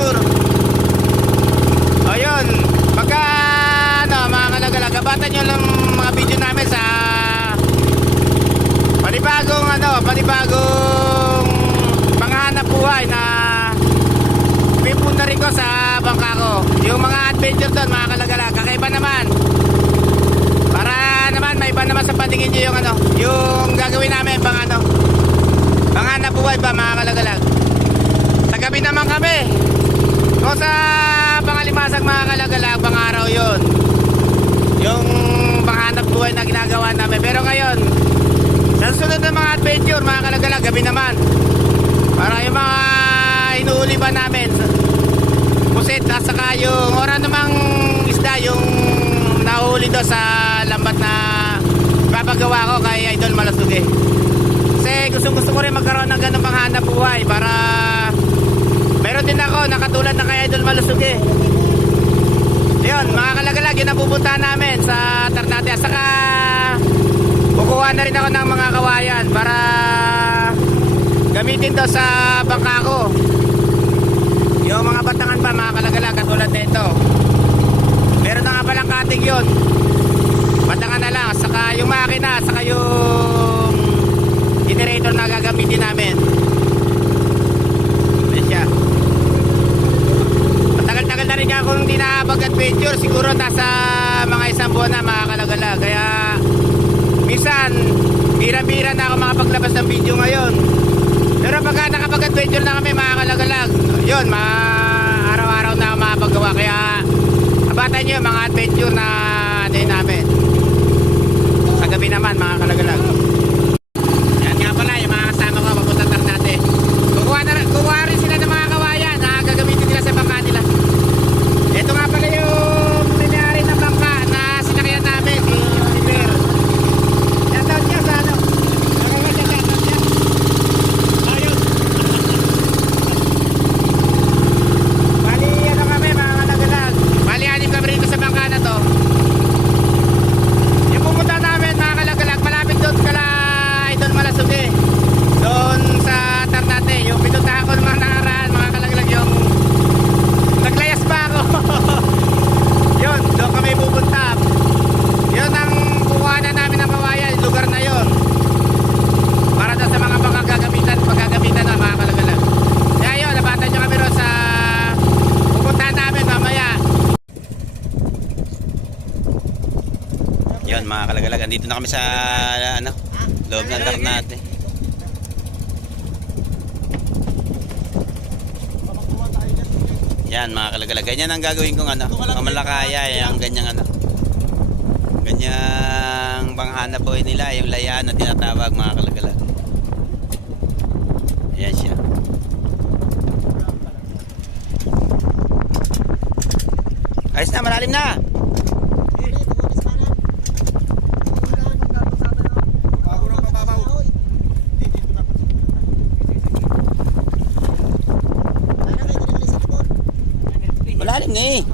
adventure. Ayun, pagka ano, mga kalagalag, abatan nyo lang mga video namin sa panibagong panghanap buhay na pipunda rin ko sa bangka ko. Yung mga adventure doon, mga kalagalag, kakaiba naman. Para naman may iba naman sa patingin nyo yung ano, yung gagawin namin panghanap buhay ba, mga kalagalag. Sa gabi naman kami. Kung sa pangalimasag, mga kalagalag, pang araw yun, yung panghanap buhay na ginagawa namin. Pero ngayon, sa sunod na mga adventure, mga kalagalag, gabi naman. Para yung mga inuuli ba namin, pusit at saka yung ora namang isda, yung nahuli doon sa lambat na papagawa ko kay Idol Malasuge. Kasi gusto ko rin magkaroon ng ganun panghanap buhay para meron din ako nakatulad na kay Idol Malasuge. Yun, mga kalagalag, yun ang pupuntahan namin sa Ternate. At saka kukuha na rin ako ng mga kawayan para gamitin daw sa bangka ko. Yung mga batangan pa, mga kalagalag, katulad nito. Meron na nga palang cutting yun. Batangan na lang. At saka yung makina, at saka yung generator na gagamitin namin. Ayan siya. Matagal-tagal na rin niya kung hindi nakapag-adventure. Siguro nasa mga isang buwan na, mga kalagalag. Kaya minsan bira-bira na ako makapaglabas ng video ngayon. Pero pagka nakapag-adventure na kami, mga kalagalag, yun, araw-araw na ako makapagawa. Kaya abatan nyo yung mga adventure na din namin sa gabi naman, mga kalagalag. Yan nga pala yung mga kasama ko papunta Ternate. Kukuha rin sila ng mga kawayan na gagamitin nila sa bangka nila. Ito nga pala yung nangyari ng bangka na sinakyan namin, si Oliver. Shoutout niya sa ano, shoutout niya. Ayun. Bali ano kami, mga kalagalag, bali anim kami rito sa bangka na to. Yung pumunta namin, mga kalagalag, malapit doon kala Idol Malasuge, doon sa Ternate. Yung pinuntahan ko naman nakaraan, mga kalagalag, yung naglayas pa ako. Yun, doon kami pupunta. Yun ang kukuha na namin ng kawayan, lugar na yun, para doon sa mga pagkagamitan na, mga kalagalag. Kaya yun, nabatan nyo kami ron sa pupuntahan namin mamaya. Yun, mga kalagalag, andito na kami sa ano, loob ng Ternate. Yan, mga kalagalag, ganyan ang gagawin kong ano, mamalakaya, yung ganyang ano, ganyang panghanap buhay nila, yung layaan na tinatawag, mga kalagalag. Ayan siya. Ayos na, malalim na. Malalim na eh.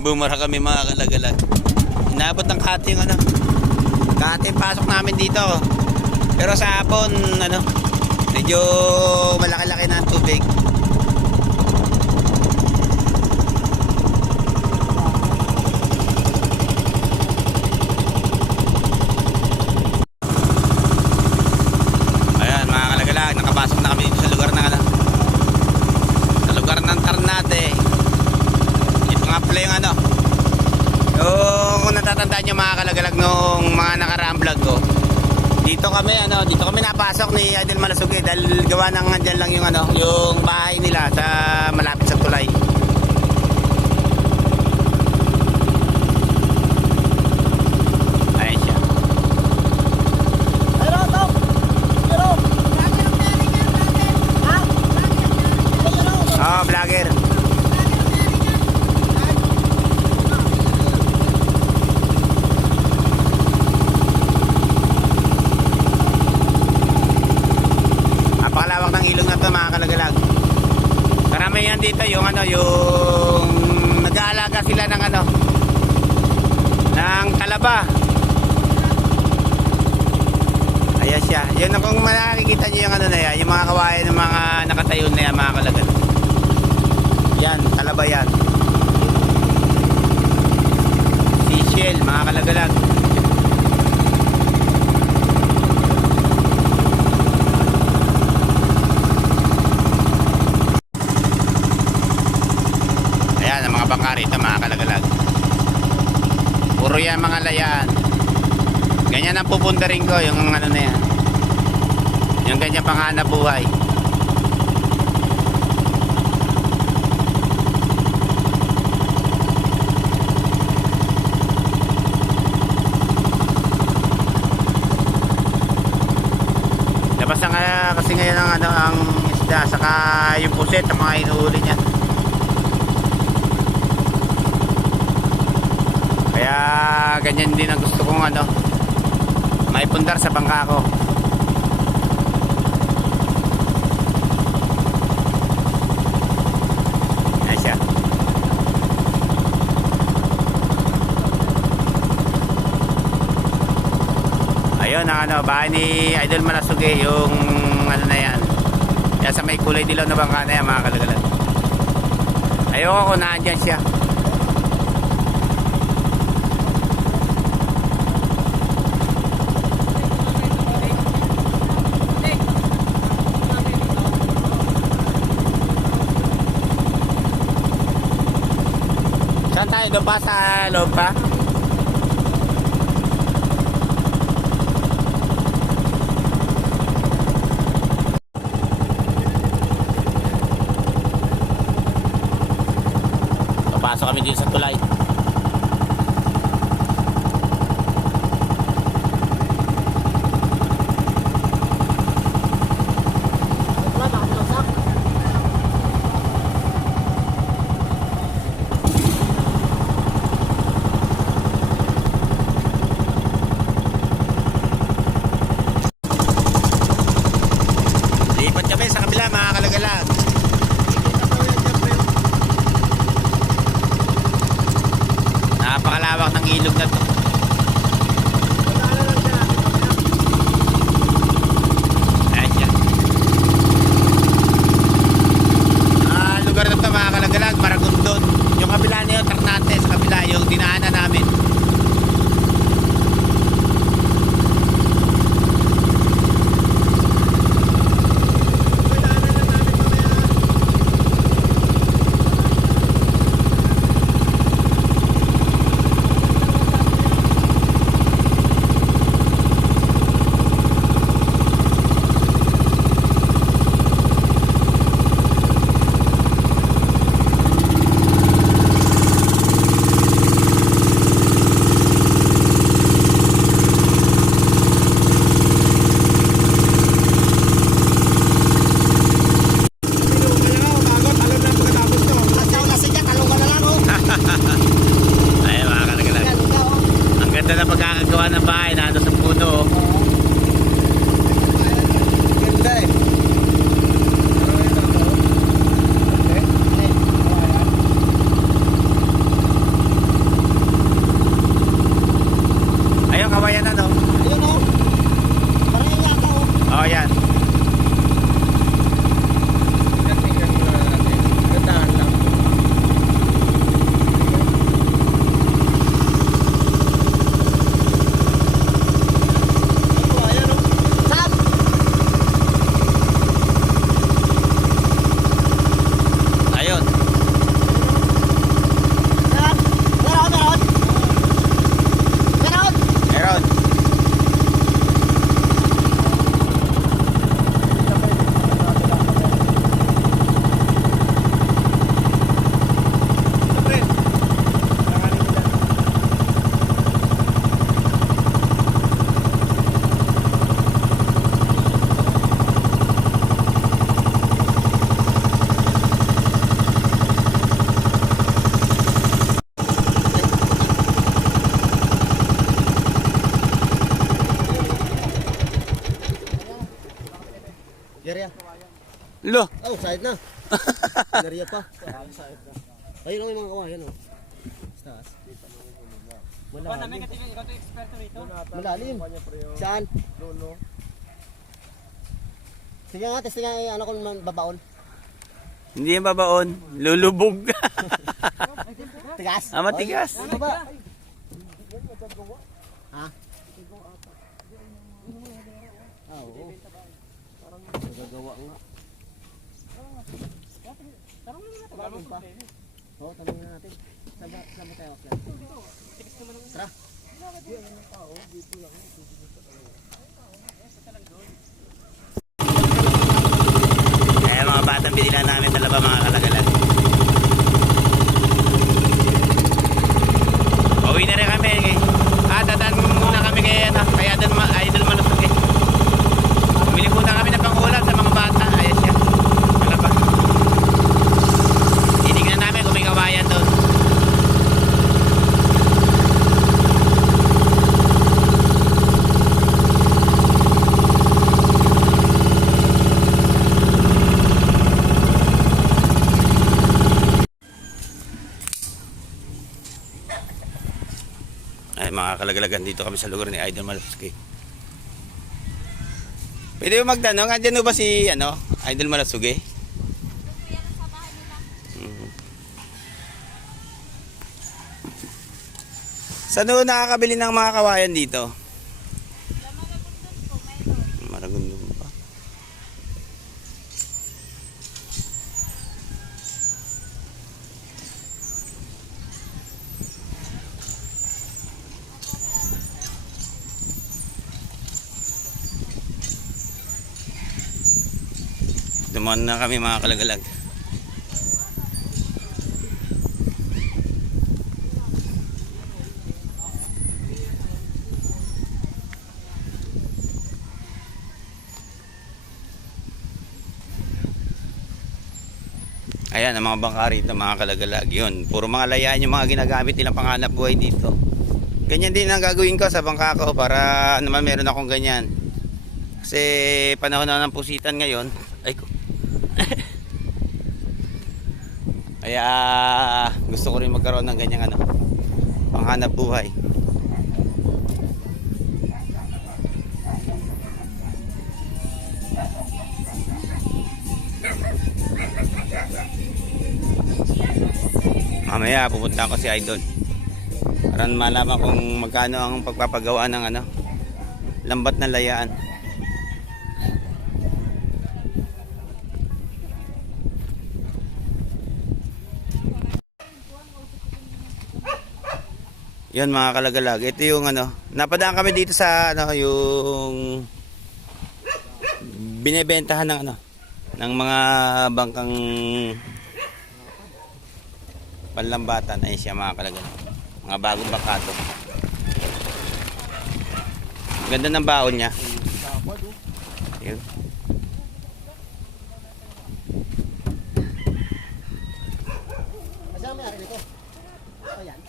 Bumara kami, mga kalagalag. Inabot ng kate yung ano, kate pasok namin dito. Pero sa hapon ano, medyo malaki-laki na ang tubig. Ayan, mga kalagalag, nakapasok na kami dito sa lugar ng ano, sa lugar ng Ternate. Ito nga pala yung ano, kung natatandaan nyo, mga kalagalag, nung mga nakaraang vlog ko, dito kami napasok ni Idol Malasuge dahil gawa ng andyan lang yung ano, yung bahay nila sa malapit sa tulay. Ayan siya. Oh, vlogger. Napakalawak ng ilog na to, mga kalagalag. Karamihan dito yung ano, yung nag-aalaga sila ng ano, ng talaba. Ayan siya. siya. Yun ang kung makikita nyo yung ano na yan, yung mga kawayan ng mga nakatayo na yan, mga kalagal. Yan, talaba yan. Seashell, mga kalagalag. Ayan, ang mga bangka rito, mga kalagalag. Puro yan mga layaan. Ganyan ang pupundarin ko, yung ano na yan. Yung ganyan panghanap buhay. Labas na nga kasi ngayon ang, ano, ang isda, saka yung puset, ang mga inuuli niya. Kaya ganyan din ang gusto kong ano, maipundar sa bangka ko. Ayan siya. Ayun ang ano, bahay ni Idol Malasuge, yung ano na yan. Kaya sa may kulay dilaw na bangka na yan, mga kalagalan. Ayoko kung naandyan siya. Saan tayo? Doon pa sa loob pa? Papasok kami dito sa tulay. Lipat kami sa kabila, mga kalagalag. Napakalawak ng ilog na to. Ayan siya. Lugar na to, mga kalagalag, Maragondon. Yung kabila na yun, Ternate, sa kabila yung dinaanan namin. Ayan, mga kalagalag. Ang ganda na pagkakagawa ng bahay na ano sa puno. Ganda eh. Ayun, kawayan na, no? Ayun o. Parang yung yata o. Oo, yan. Gandaan lang. Ayan o. Saan? Ayun. Saan? Meron, meron. Meron. Meron. Jerya. Lo. Oh, side na. Jerya pa. Ayun lang yung mga kawayan o. Taas. Malalim. Malalim. Saan? testing nga, ano kung babaon. Hindi yung babaon. Lulubog. Tigas. Matigas. Baba. Ha? Oo. Nagagawa nga. Tanong pa. Oo, tanongin natin. Saan ba tayo? Tara. Kaya mga batang binila namin talaba mga kalagalan. Pauwi na rin kami. Dadaan muna kami kay Idol Malusog eh. Bumili muna kami ng pangulam sa mga bata. Ayos siya. Talaba. Titignan namin kung may kawayan doon. Ay mga kalagalagan, dito kami sa lugar ni Idol Malasugi. Pwede mo magtanong, andyan ba si Idol Malasugi? Saan doon nakakabili ng mga kawayan dito? Maragondon pa. Dumaan na kami mga kalagalag. Ayan ang mga bangka rito mga kalagalag. Yun, puro mga layaan yung mga ginagamit nilang panghanap buhay dito. Ganyan din ang gagawin ko sa bangka ko para naman meron akong ganyan. Kasi panahon na ng pusitan ngayon. Ay ko. Kaya gusto ko rin magkaroon ng ganyang panghanap buhay. Mamaya pupunta ko si Idol para malaman kung magkano ang pagpapagawa ng lambat na layaan. Yan mga kalagalag, ito yung napadaan kami dito sa yung binebentahan ng mga bangkang panlambatan. Ayun siya mga kalagalag, mga bagong bangka to. Ganda ng baon niya. Yun. Kasama may ari nito. Ayan.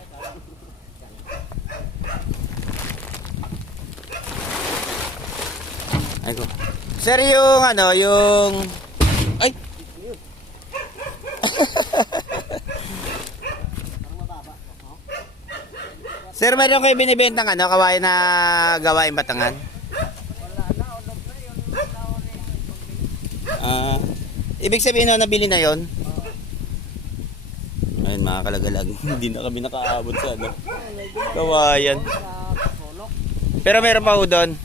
Ay ko. Sir, yung yung ay. Sir, meron kayo binibentang kawayan na gawain Batangan? Ibig sabihin nabili na yon. Ayun mga kalagalag, hindi na kami nakaabot sa kawayan. Pero meron pa ho doon.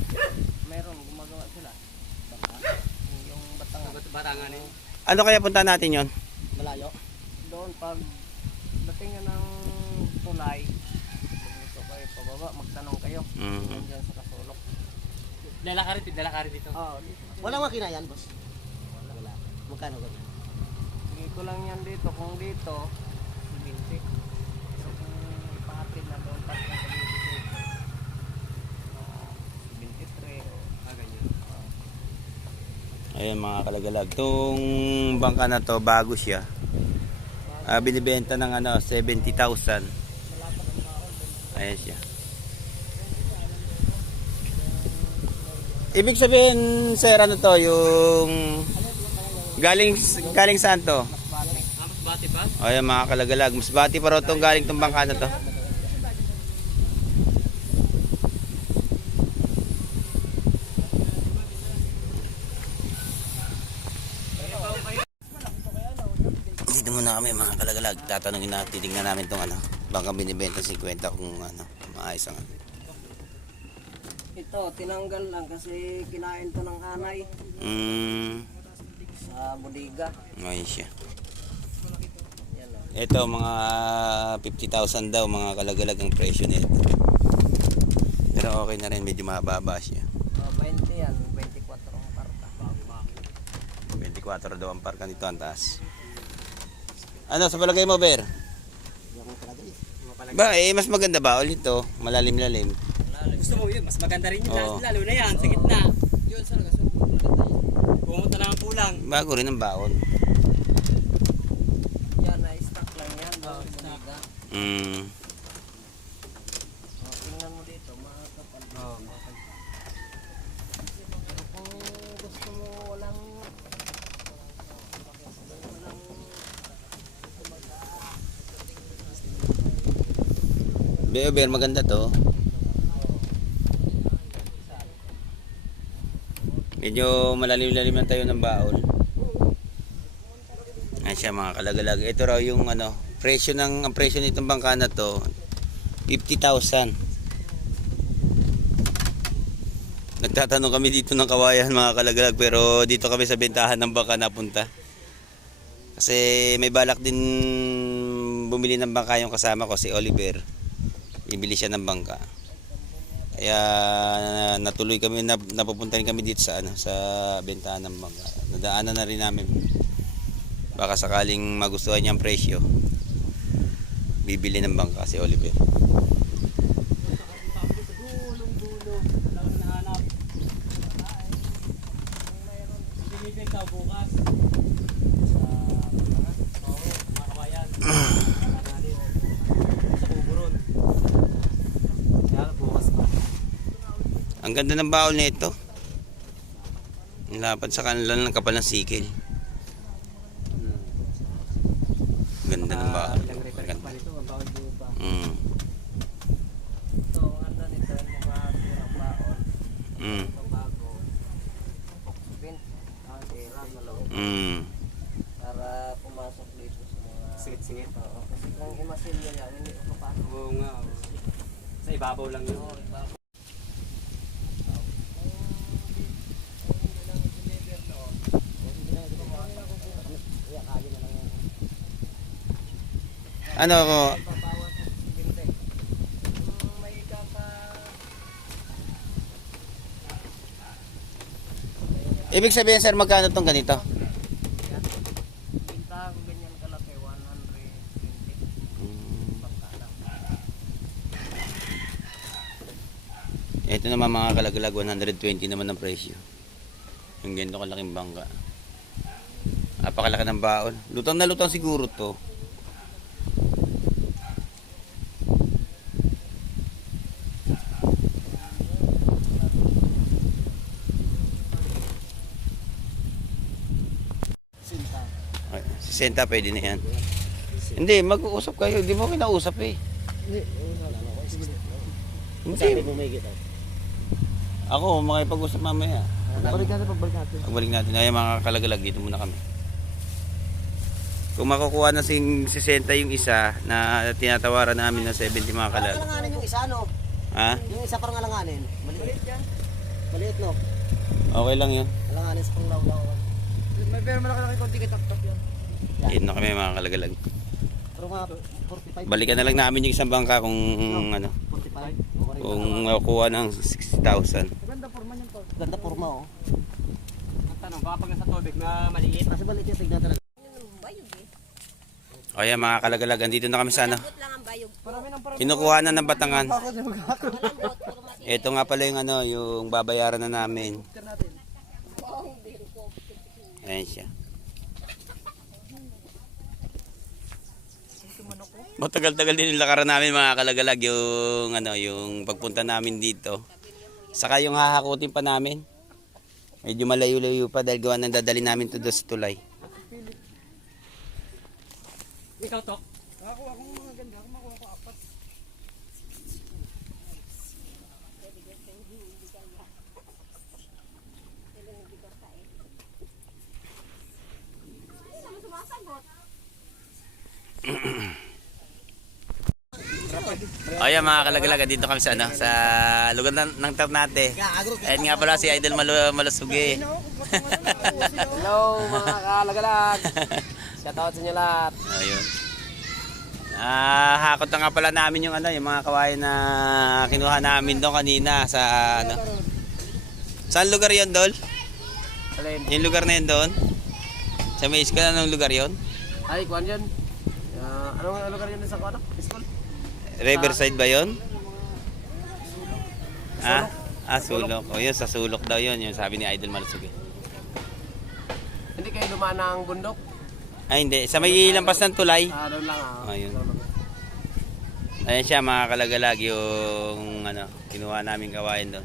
Batangan eh. Ano kaya punta natin yon? Malayo. Doon pag dating ng tulay, gusto kayo pababa, magtanong kayo. Diyan sa Kasulok. Lalakari dito. Oo, dito. Walang makina yan, boss. Wala. Magkano ganyan? Sige ko lang yan dito. Kung dito, 20. Pero kung ipangatid na doon, tapos na sa 23 o ganyan. Ayun mga kalagalag, itong bangka na to bago siya. Binibenta ng 70,000. Ayan siya. Ibig sabihin sir, to yung galing saan to? Masbate pa? Ayan mga kalagalag, Masbate pa raw tong galing tong bangka na to. Dito muna kami mga kalagalag. Tatanungin natin, titignan namin itong ano. Baka binibenta 50 kung ano, maayos ang ano. Ito, tinanggal lang kasi kinain to ng hanay sa bodega. Ayun siya. Yan o. Ito mga 50,000 daw mga kalagalag ang presyo nito. Pero okay na rin, medyo mababa siya. 20 yan, 24 ang karta. 24 daw ang parka nito ang taas. Ano sa palagay mo, Ber? Ba, mas maganda ba ulit ito? Malalim-lalim. Gusto mo yun, mas maganda rin yun. Oo. Lalo na yan, sa gitna. Yun, sa lagas. Pumunta lang ang kulang. Bago rin ang baon. Yan, na-stock lang yan. Bodega. Tingnan mo dito, makakapal. Pero kung gusto mo walang Ber, maganda to. Medyo malalim-lalim lang tayo ng baon. Ayan siya mga kalagalag. Ito raw yung ano, ang presyo nitong bangka na to 50,000. Nagtatanong kami dito ng kawayan mga kalagalag, pero dito kami sa bentahan ng bangka napunta. Kasi may balak din bumili ng bangka yung kasama ko, si Oliver. Bibili siya ng bangka. Kaya natuloy kami, napupunta rin kami dito sa ano, sa bentahan ng bangka. Nadaanan na rin namin. Baka sakaling magustuhan niya ang presyo, bibili ng bangka si Oliver. Ang ganda ng baon nito. Lapad sa kanila ng kapal ng sikil. Ganda ng baon. Ganda. ito, ang ano nito, yung mga tirang baon. Ito bago. Pint, ang tira sa loob. Para pumasok dito sa mga singit-singit. Oo, kasi kung imasilya yan, hindi ko papasok. Oo nga. Sa ibabaw lang yun. Oo, ibabaw. Ano ako? Ibig sabihin sir, magkano tong ganito? Pinta ko ganyan kalaki, 120. Ito naman mga kalagalag, 120 naman ang presyo. Yung ganito kalaking bangka. Napakalaki ng baon. Lutang na lutang siguro to. Ay, 60 pwede na yan. Hindi, mag-uusap kayo. Hindi mo kinausap eh. Sabi Hindi. mo may kita. Ako, makipag-usap mamaya. Balik natin, pagbalik natin. Pagbalik natin. Ay, mga kalagalag, dito muna kami. Kung makukuha na 60 yung isa na tinatawaran namin ng 70 mga kalag. Parang alanganin yung isa, no? Ha? Yung isa parang alanganin. Maliit yan. Maliit, no? Okay lang yun. Alanganin sa panglaw-law. Pero malaki-laki konti kitap-tap yan. Yun na kami mga kalagalag. Pero mga 45. Balikan na lang namin yung isang bangka kung ano, 45. kung makukuha ng 60,000. Maganda forma niyan to. Ganda forma, oh. Ang tanong, baka pag nasa tubig na maliit. Kasi maliit yung tignan talaga. O yan mga kalagalag, andito na kami sana. Parami ng parami. Kinukuha na ng Batangan. Ito nga pala yung ano, yung babayaran na namin. Ayan siya. Matagal-tagal din yung lakaran namin mga kalagalag, yung ano, yung pagpunta namin dito. Saka yung hahakutin pa namin. Medyo malayo-layo pa dahil gawa nang dadali namin to doon sa tulay. Ikaw to? Ako mga ganda. Ako makuha ko 4. Ayan mga kalagalaga, dito kami sa sa lugar ng Ternate. Ayan nga pala si Idol Malasugi. Hello mga kalagalag. Shoutout sa inyo lahat. Ayun. Hakot na nga pala namin yung yung mga kawayan na kinuha namin doon kanina sa Saan lugar 'yon, Dol? Alin? Yung lugar na 'yon doon? Sa may iska na ng lugar 'yon? Ay, kuhan yun. Anong lugar yun sa kuhan? School? Riverside ba 'yon? Sulok. O yun, sa Sulok daw yun, yung sabi ni Idol Malasugi. Hindi kayo dumaan ng bundok? Ay hindi, sa may lampas ng tulay. Doon lang Ayun. Ayan siya mga kalagalag yung kinuha namin kawain doon.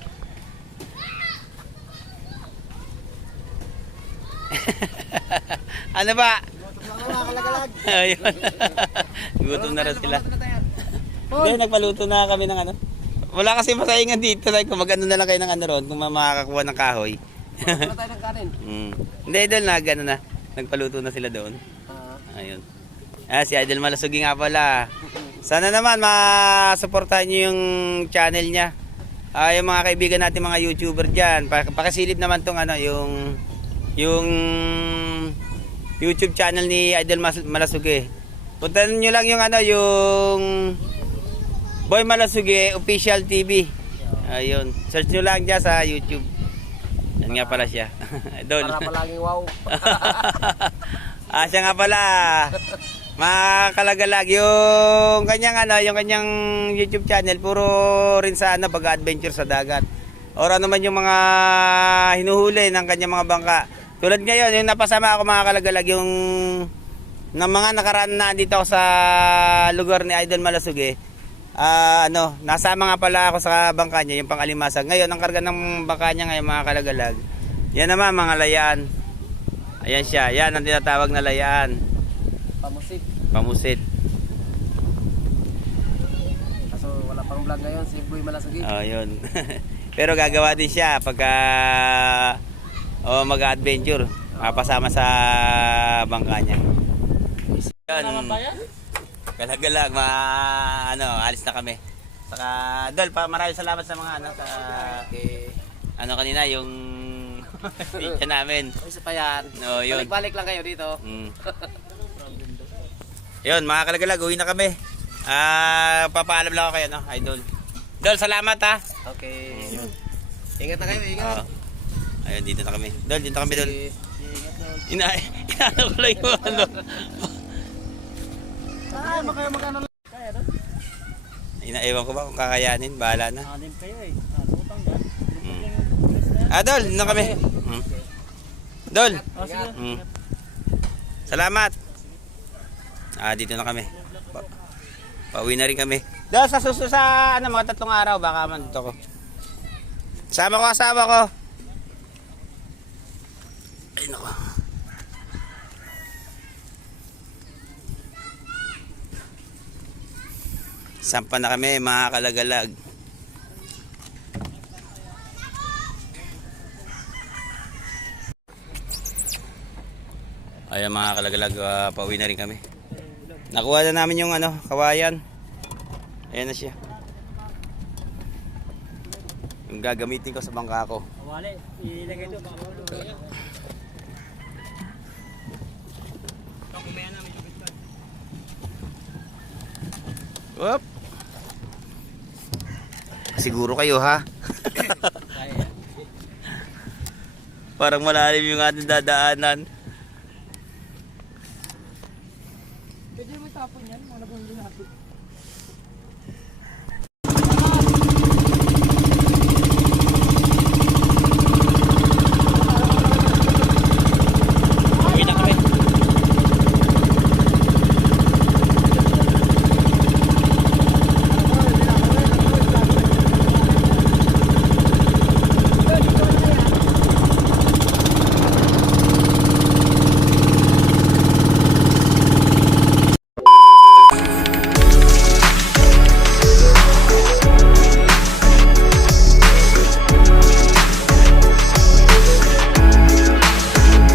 Ano ba? Ayun. Gutom na rin sila. Hindi, nagpaluto na kami ng Wala kasi masaingan dito. Like, kung mag-ano na lang kayo ng ron, kung makakakuha ng kahoy. Wala tayo ng kanin. Hindi, doon na, nagpaluto na sila doon. Ayun. Si Idol Malasugi nga pala. Sana naman masuportahan nyo yung channel niya. Yung mga kaibigan natin mga YouTuber dyan, pakisilip naman tong yung YouTube channel ni Idol Malasugi. Puntahan nyo lang yung yung Boy Malasugi Official TV. Ayun. Search nyo lang dyan sa YouTube. Yan nga pala siya. Idol. Para palaging wow. Siya nga pala. Makalagalag yung kanyang yung kanyang YouTube channel puro rin sa pag-adventure sa dagat. Or man yung mga hinuhuli ng kanyang mga bangka. Tulad ngayon, yung napasama ako mga kalagalag yung ng mga nakaraan na dito ako sa lugar ni Idol Malasugi. Nasama nga pala ako sa bangka niya, yung pang-alimasag. Ngayon, ang karga ng bangka niya ngayon mga kalagalag. Yan naman mga layaan. Ayan siya, yan ang tinatawag na layaan. Pamusit. Pamusit. Kaso wala pang vlog ngayon si Boy Malasugi. Yun. Pero gagawa din siya pagka mag-adventure. Mapasama sa bangka niya. Yan. Galagalag, alis na kami. Saka, Dol, maraming salamat sa mga kanina, yung pizza namin. Isa pa yan. Yun. Balik-balik lang kayo dito. Yun, mga kalagalag, uwi na kami. Papaalam lang ako kayo, Idol. Dol, salamat ha. Okay. Yun. Ingat na kayo, ingat. Ayun, dito na kami. Dol, dito kami, Dol. Ingat na. Inaano ko lang yung Ewan ko ba kung kakayanin, bahala na. Anim kayo lutang yan. Dol, dito kami. Dol. Salamat. Dito na kami. Pauwi na rin kami. Dol, sa susunod sa mga 3 araw, baka man dito ko. Asawa ko. Ay, nako. Sampa na kami mga kalagalag. Ayan mga kalagalag, pauwi na rin kami. Nakuha na namin yung kawayan. Ayan na siya. Yung gagamitin ko sa bangka ko. Wale, ilagay ito. Whoop. Siguro kayo ha. Parang malalim yung ating dadaanan. Pwede mo tapon yan, mga nabang linapit.